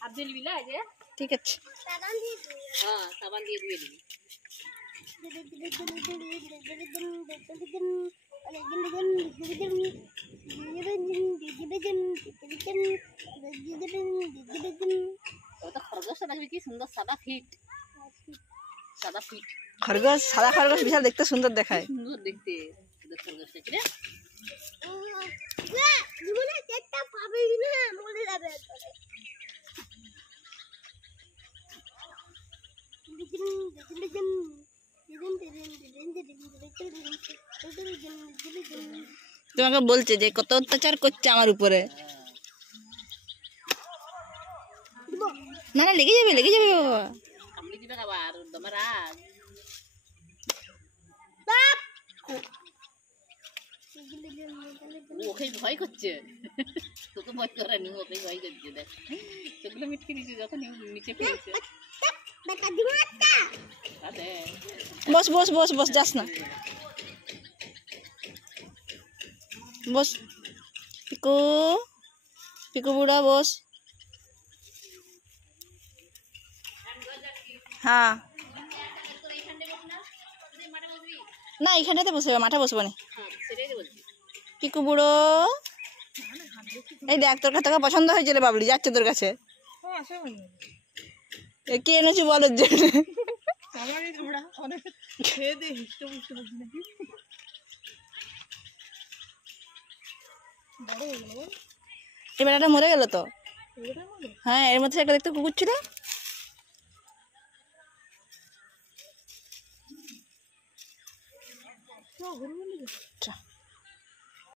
হাত দিয়ে নিবি না এই যে ঠিক আছে সাবান দিয়ে হ্যাঁ সাবান দিয়ে ধুয়ে দিবি ওটা খরগোশটা দেখবি কি সুন্দর সাদা ফিট খরগোশ সাদা খরগোশ বিশাল দেখতে সুন্দর দেখায় সুন্দর দেখতে খরগোশটা কি রে জীবনে একটা পাবি না মরে যাবে তোমাকে বলছে যে কত অত্যাচার করছে আমার উপরে না না লেগে যাবে বাবা কামড়ে দিবে আবার তোমার রাগ ওকে ভয় করছে তোকে ভয় করে নি ওকে ভয় করছে দেখ সেগুলো মিটকে দিচ্ছে যখন নিচে ফেলছে বস বস বস বস যাস না বস পিকু পিকু বুড়া বস হ্যাঁ না এখানটাতে বসবে মাঠে বসবো না পিকু বুড়ো এই দেখ তোর কাছে পছন্দ হয়েছে রে বাবলি যাচ্ছে তোর কাছে কে এনেছি বলার জন্য এই বেড়াটা মরে গেল তো হ্যাঁ এর মধ্যে একটা দেখতে কুকুর ছিল